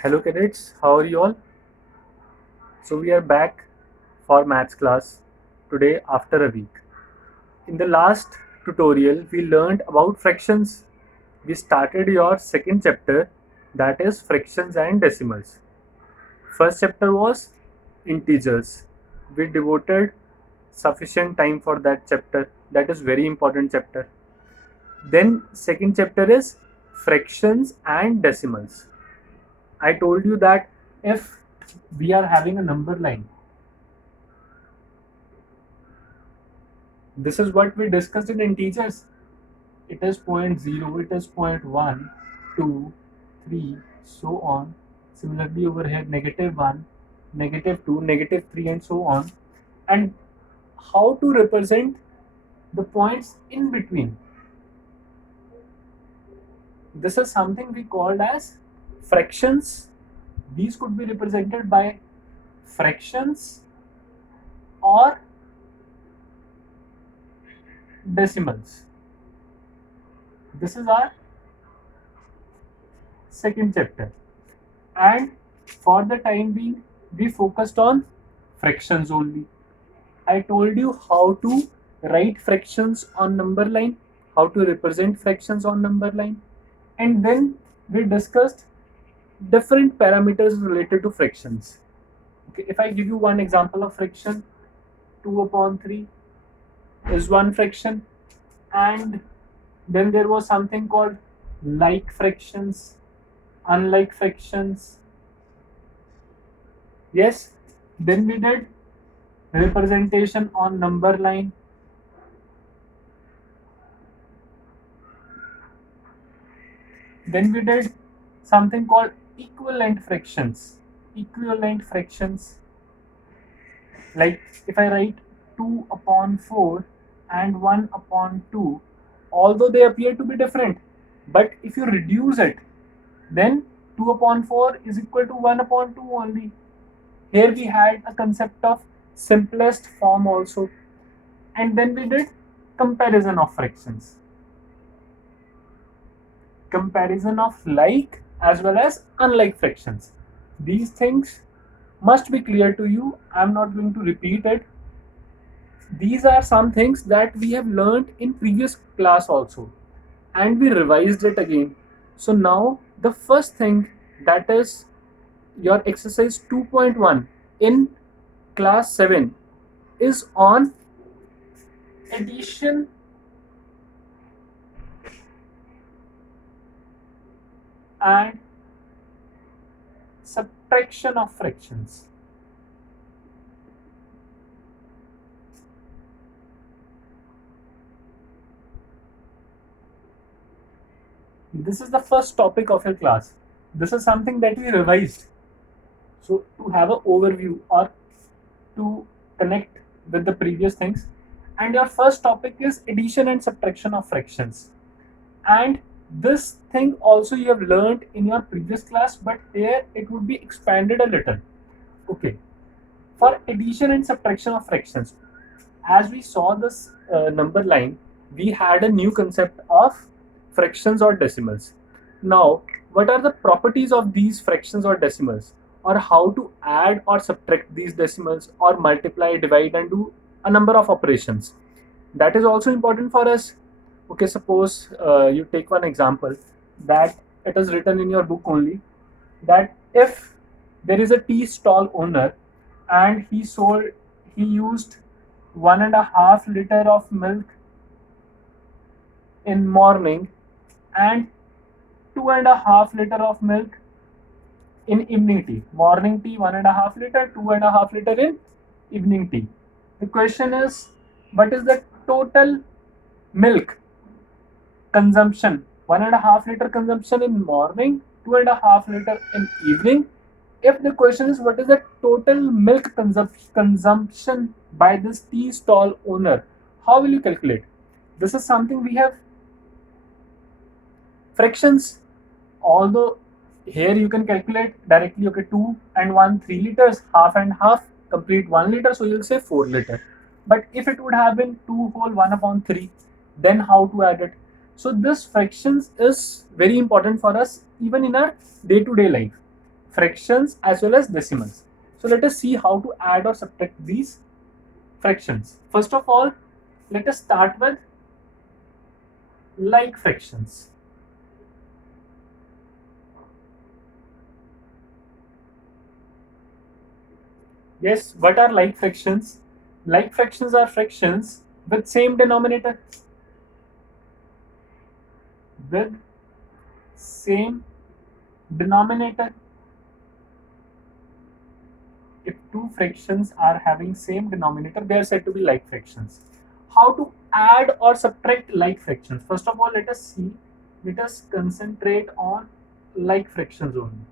Hello cadets, how are you all? So we are back for maths class today after a week. In the last tutorial we learned about fractions. We started your second chapter, that is fractions and decimals. First chapter was integers. We devoted sufficient time for that chapter. That is very important chapter. Then second chapter is fractions and decimals. I told you that if we are having a number line, this is what we discussed in integers. It is point 0, it is point 1, 2, 3, so on. Similarly over here negative 1, negative 2, negative 3 and so on. And how to represent the points in between. This is something we called as fractions. These could be represented by fractions or decimals. This is our second chapter, and for the time being we focused on fractions only. I told you how to write fractions on number line, how to represent fractions on number line, and then we discussed different parameters related to fractions. Okay, if I give you one example of fraction, 2 upon 3 is one fraction, and then there was something called like fractions, unlike fractions. Yes, then we did representation on number line. Then we did something called equivalent fractions. Equivalent fractions, like if I write 2 upon 4 and 1 upon 2, although they appear to be different, but if you reduce it, then 2 upon 4 is equal to 1 upon 2 only. Here we had a concept of simplest form also. And then we did comparison of fractions. Comparison of like as well as unlike fractions. These things must be clear to you. I'm not going to repeat it. These are some things that we have learned in previous class also, and we revised it again. So now the first thing, that is your exercise 2.1 in class 7, is on addition and subtraction of fractions. This is the first topic of your class. This is something that we revised. So to have an overview or to connect with the previous things, and your first topic is addition and subtraction of fractions. And this thing also you have learned in your previous class, but here it would be expanded a little. Okay, for addition and subtraction of fractions, as we saw this number line, we had a new concept of fractions or decimals. Now what are the properties of these fractions or decimals, or how to add or subtract these decimals, or multiply, divide and do a number of operations, that is also important for us. Okay, suppose you take one example that it is written in your book only, that if there is a tea stall owner and he used 1.5 liter of milk in morning and 2.5 liter of milk in evening tea. Morning tea 1.5 liter, 2.5 liter in evening tea. The question is, what is the total milk consumption? 1.5 liter consumption in morning, 2.5 liter in evening. If the question is what is the total milk consumption by this tea stall owner, how will you calculate? This is something we have fractions, although here you can calculate directly. Okay, 2 and 1, 3 liters, half and half, complete 1 liter, so you'll say 4 liter. But if it would have been 2 whole 1 upon 3, then how to add it? So this fractions is very important for us even in our day-to-day life. fractions as well as decimals. So let us see how to add or subtract these fractions. First of all, let us start with like fractions. Yes, what are like fractions? Like fractions are fractions with same denominator. With same denominator. If two fractions are having same denominator, they are said to be like fractions. How to add or subtract like fractions? First of all, let us concentrate on like fractions only.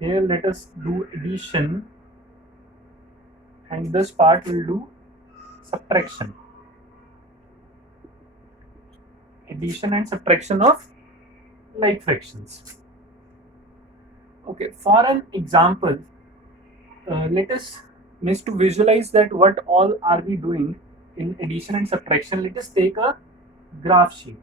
Here let us do addition, and this part will do subtraction. Addition and subtraction of like fractions. Okay, for an example, let us miss to visualize that what all are we doing in addition and subtraction. Let us take a graph sheet.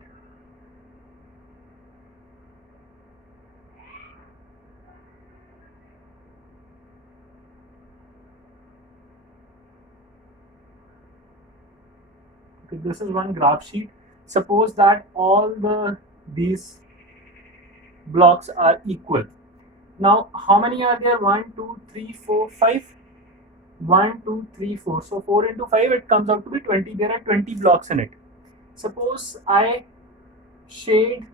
Okay, this is one graph sheet. Suppose that all these blocks are equal. Now, how many are there? 1, 2, 3, 4, 5. 1, 2, 3, 4. So 4 into 5, it comes out to be 20. There are 20 blocks in it. Suppose I shade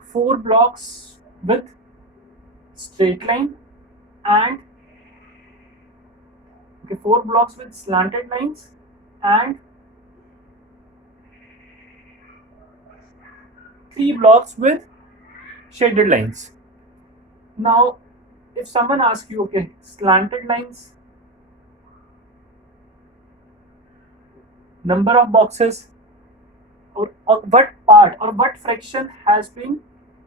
four blocks with straight line and four blocks with slanted lines and 3 blocks with shaded lines. Now, if someone asks you, okay, slanted lines, number of boxes, or what part or what fraction has been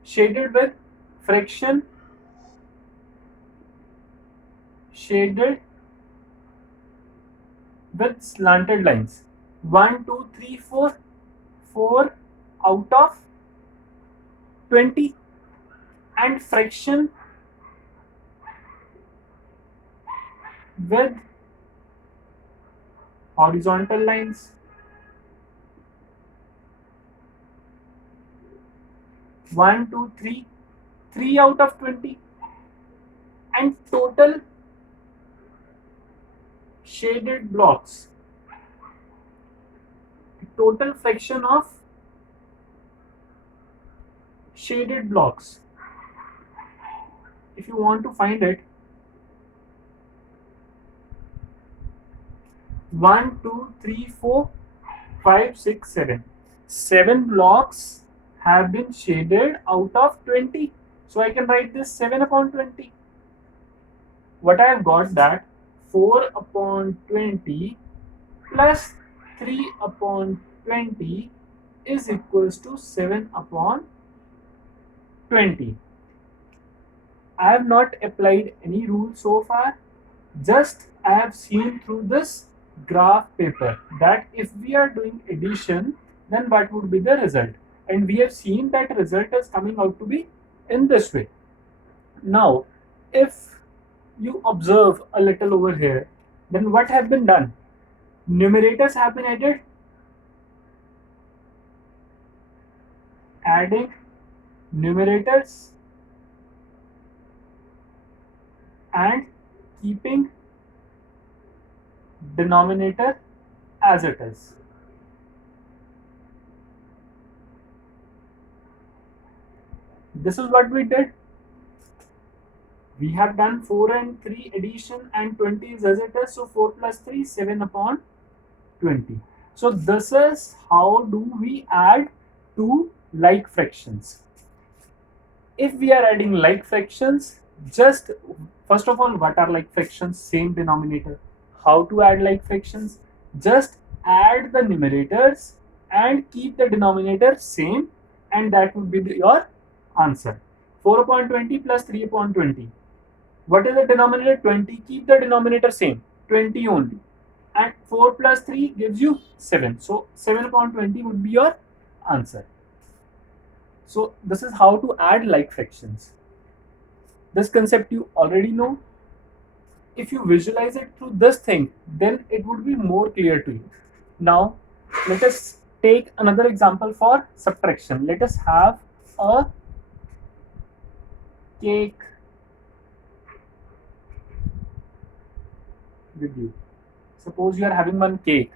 shaded with fraction shaded with slanted lines? 1, 2, 3, 4, 4 out of 20, and fraction with horizontal lines, 1, 2, 3, 3 out of 20, and total shaded blocks, total fraction of shaded blocks. If you want to find it, 1, 2, 3, 4, 5, 6, 7. 7 blocks have been shaded out of 20. So I can write this 7 upon 20. What I have got that 4 upon 20 plus 3 upon 20 is equals to 7 upon 20. I have not applied any rule so far. Just I have seen through this graph paper that if we are doing addition, then what would be the result? And we have seen that result is coming out to be in this way. Now, if you observe a little over here, then what have been done? Numerators have been added. Adding numerators and keeping denominator as it is. This is what we did. We have done 4 and 3 addition and 20 is as it is. So 4 plus 3, 7 upon 20. So this is how do we add two like fractions. If we are adding like fractions, just first of all, what are like fractions? Same denominator. How to add like fractions? Just add the numerators and keep the denominator same, and that would be your answer. 4 upon 20 plus 3 upon 20. What is the denominator? 20. Keep the denominator same, 20 only. and 4 plus 3 gives you 7. So 7 upon 20 would be your answer. So this is how to add like fractions. This concept you already know. If you visualize it through this thing, then it would be more clear to you. Now let us take another example for subtraction. Let us have a cake with you. Suppose you are having one cake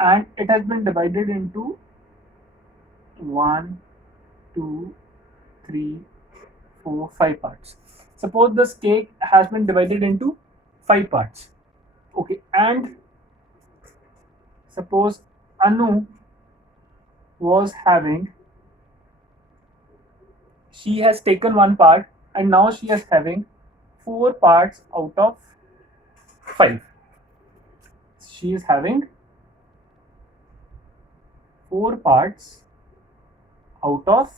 and it has been divided into 1, 2, 3, 4, 5 parts. Suppose this cake has been divided into 5 parts. Okay, and suppose Anu was having, she has taken one part and now she is having 4 parts out of 5. She is having 4 parts out of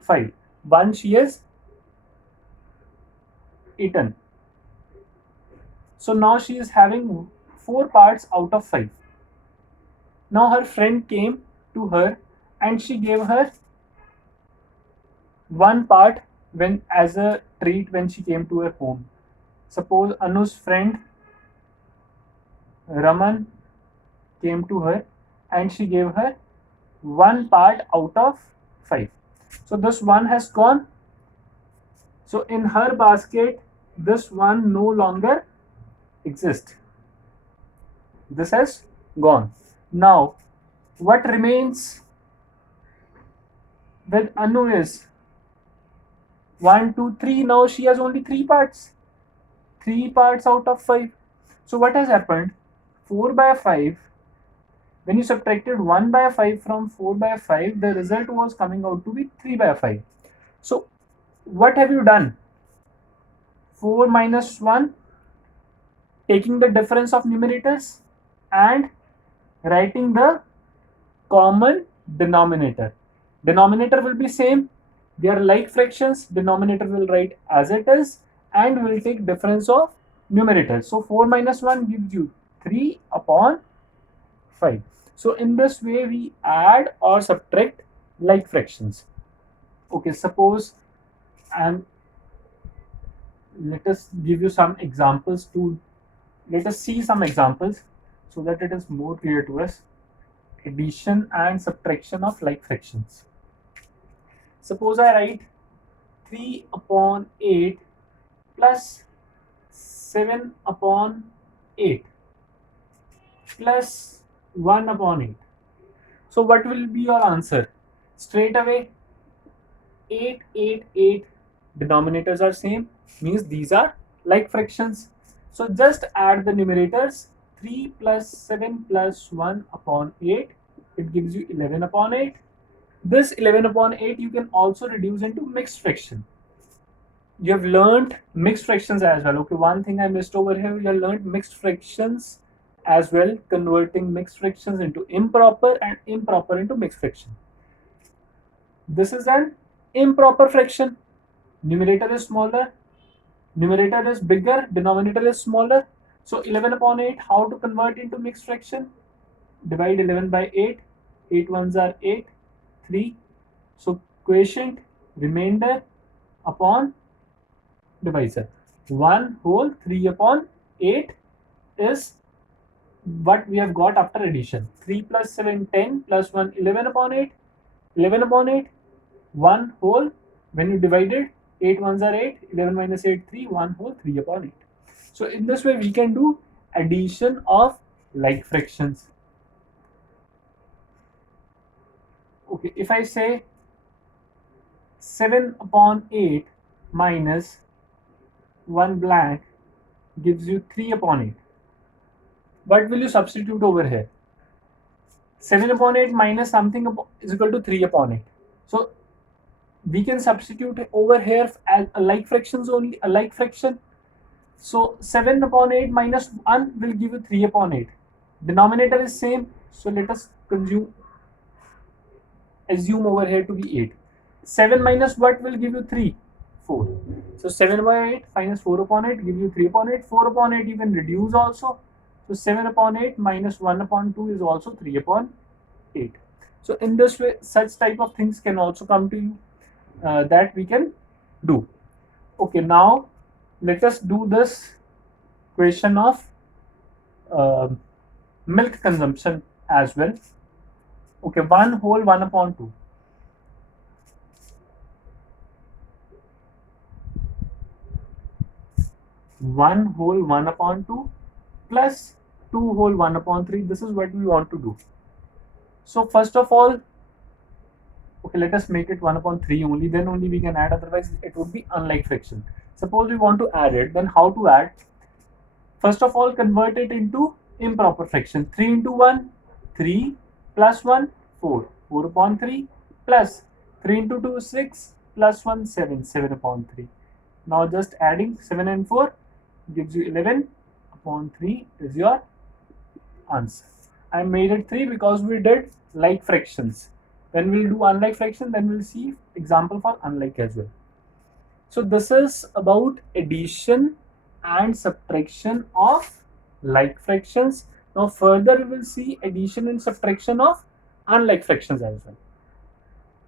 5. One she has eaten. So now she is having 4 parts out of 5. Now her friend came to her and she gave her one part when as a treat when she came to her home. Suppose Anu's friend Raman came to her and she gave her one part out of 5. So this one has gone. So in her basket, this one no longer exists. This has gone. Now, what remains with Anu is 1, 2, 3. Now she has only 3 parts. 3 parts out of 5. So what has happened? 4 by 5. When you subtracted 1 by 5 from 4 by 5, the result was coming out to be 3 by 5. So what have you done? 4 minus 1, taking the difference of numerators and writing the common denominator. Denominator will be same. They are like fractions. Denominator will write as it is and will take difference of numerators. So 4 minus 1 gives you 3 upon 5. So in this way we add or subtract like fractions. Okay, suppose, and let us give you some examples to, let us see some examples so that it is more clear to us. Addition and subtraction of like fractions. Suppose I write 3 upon 8 plus 7 upon 8 plus 1 upon 8. So what will be your answer? Straight away 8, 8, 8, denominators are same, means these are like fractions. So just add the numerators. 3 plus 7 plus 1 upon 8, it gives you 11 upon 8. This 11 upon 8 you can also reduce into mixed fraction. You have learned mixed fractions as well. Okay, one thing I missed over here, you have learned mixed fractions as well, converting mixed fractions into improper and improper into mixed fraction. This is an improper fraction. Numerator is smaller, numerator is bigger, denominator is smaller. So 11 upon 8, how to convert into mixed fraction? Divide 11 by 8. 8 ones are 8, 3. So quotient, remainder upon divisor. 1 whole 3 upon 8 is what we have got after addition. 3 plus 7, 10 plus 1, 11 upon 8. 11 upon 8, 1 whole, when you divided, 8 ones are 8, 11 minus 8, 3, 1 whole, 3 upon 8. So in this way we can do addition of like fractions. Okay, if I say 7 upon 8 minus 1 blank gives you 3 upon 8. What will you substitute over here? 7 upon 8 minus something is equal to 3 upon 8. So we can substitute over here as a like fractions only, a like fraction. So 7 upon 8 minus 1 will give you 3 upon 8. Denominator is same, so let us assume over here to be 8. 7 minus what will give you 3? 4. So 7 by 8 minus 4 upon 8 give you 3 upon 8. 4 upon 8 you can reduce also. So 7 upon 8 minus 1 upon 2 is also 3 upon 8. So in this way, such type of things can also come to you that we can do. Okay, now let us do this question of milk consumption as well. Okay, 1 whole 1 upon 2. One whole 1 upon 2 plus 2 whole 1 upon 3. This is what we want to do. So first of all, okay, let us make it 1 upon 3 only, then only we can add, otherwise it would be unlike fraction. Suppose we want to add it, then how to add? First of all, convert it into improper fraction. 3 into 1, 3 plus 1, 4. 4 upon 3 plus 3 into 2, 6 plus 1, 7. 7 upon 3. Now just adding 7 and 4 gives you 11 upon 3 is your answer. I made it 3 because we did like fractions. When we'll do unlike fraction, then we'll see example for unlike as well. So this is about addition and subtraction of like fractions. Now further we will see addition and subtraction of unlike fractions as well.